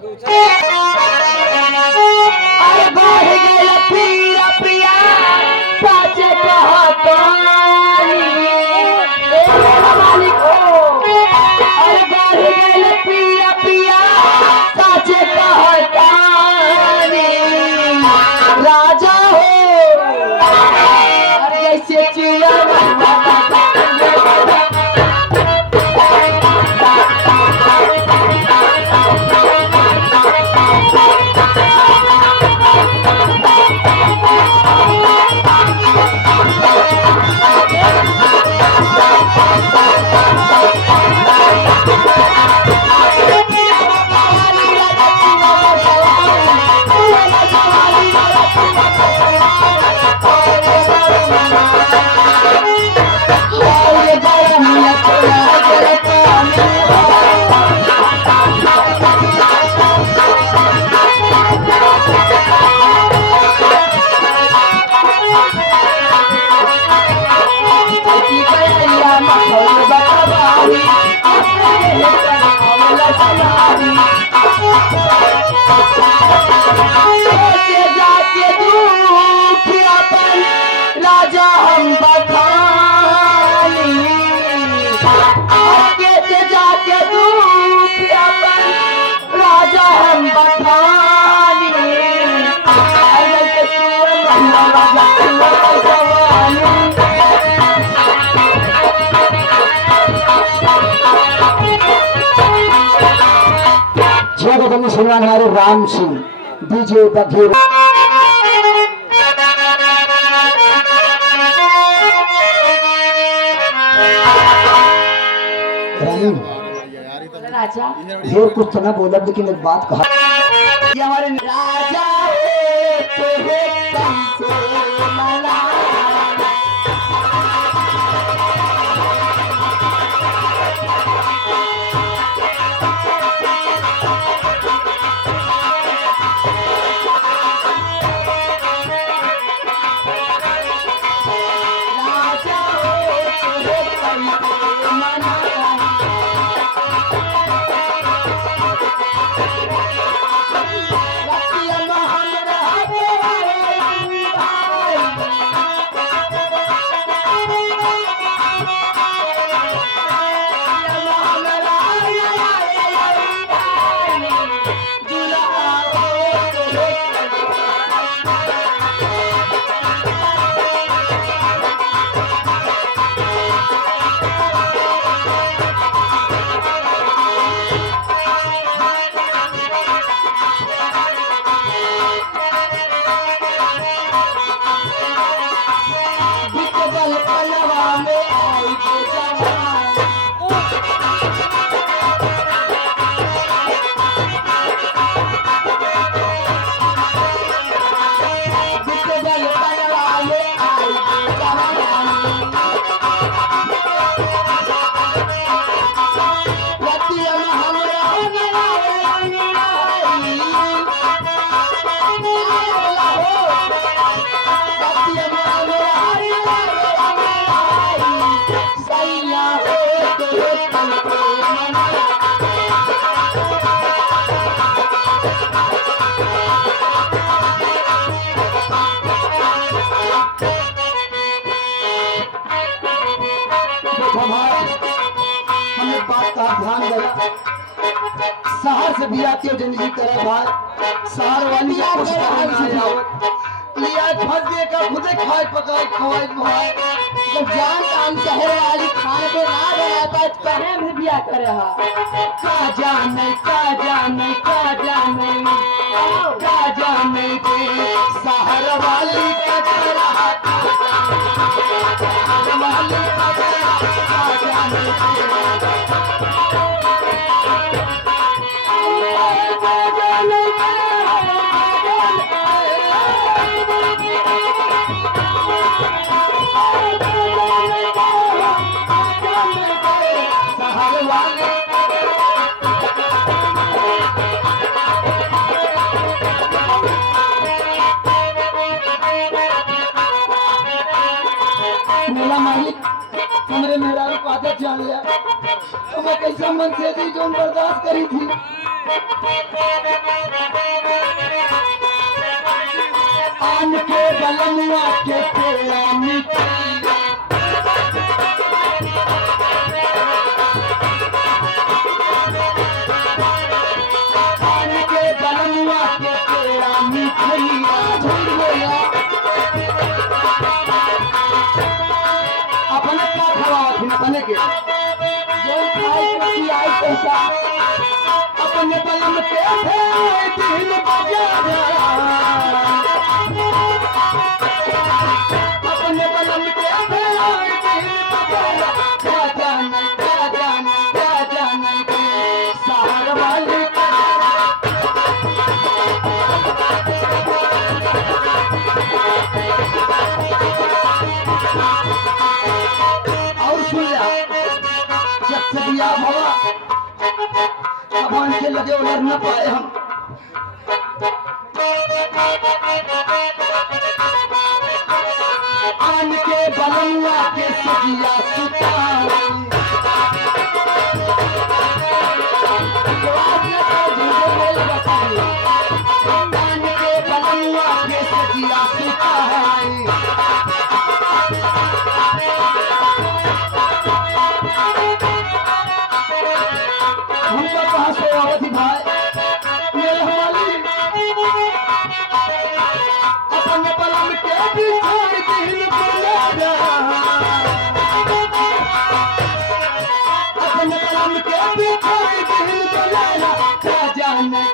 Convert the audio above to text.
अरे बढ़ गया प्रिया प्रिया सच कहतानी ए मालिक हो। अरे बढ़ गया प्रिया प्रिया सच कहतानी राजा हो। अरे ऐसे चिया जाके दुख अपन राजा हम बखानी आगे से जाके दुख अपन राजा हम बखानी अरे के सुअर महिला राजा सुअर जवानी जगदम्ब सुनवाने हमारे राम सिंह डीजे बघेर राजा ढेर कुछ तो ना बोला लेकिन एक बात कहा ये हमारे राजा तो है कंसे मना हमें बात का ध्यान देगा शहर से भी आती है जिंदगी करे भाई शहर वाली फंस गए का खुदे खाए पकाए खवाए भाई जब जान काम शहर वाली खाने पे ना बनाता तो कहे में बिया करे हा का जाने का जाने का जाने का जाने के शहर वाली का रहा शहर वाली का जाने मेरा मालिक हमरे मेहरारू पाते जान लिया हमें कैसा मन से थी जो बर्दाश्त करी थी आन के बलमुआ के पेड़ा मिठाइया आन के बलमुआ के पेड़ा मिठाइया झूठ बोला अपने क्या खवा अपने के जो खाए की आई पैसा अपने बलम के दिन बजा अपने बलम के दिन बजा क्या जाने के शहर वाले और सुन जा जब से दिया भवा भगवान के लगे उलर न पाए हम आन के बलुआ के सजिया सुताई आन के बलुआ के सजिया सुताई हमको कहाँ से अवधि भाई मेरे हमारी अपने बलम के बिछाई दिन बोला जा अपने बलम के बिछाई दिन बोला क्या जाने